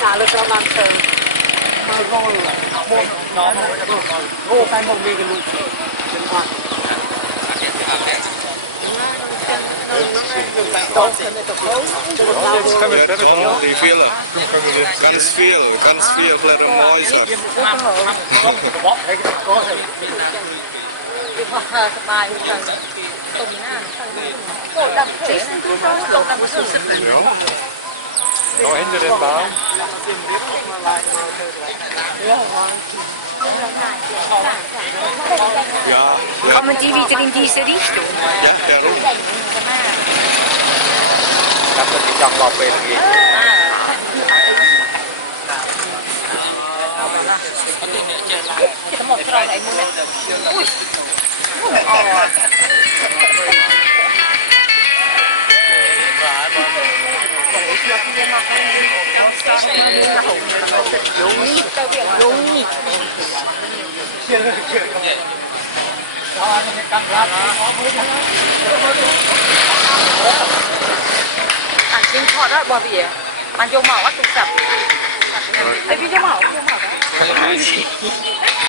nhà lực làm từ mà rồi một nó ô cái mông đi cái lụt điện thoại Die vielen. Ganz viel kleine Mäuse. สบายค่ะตรงหน้าโกดับเฉยตรงดับสุด Ja. Noch hinter dem Baum. Ja. เขามันจีวีจะดินดีเสียดิจุ Ja, herum. ครับก็ติดจังรอบเป็นอีก จะหมดตรงไหนมึงเนี่ยอุ้ยอ๋ออันจริงทอดแล้วบอบีมันโยมเหมาว่าตุกจับไอพี่โยมเหมา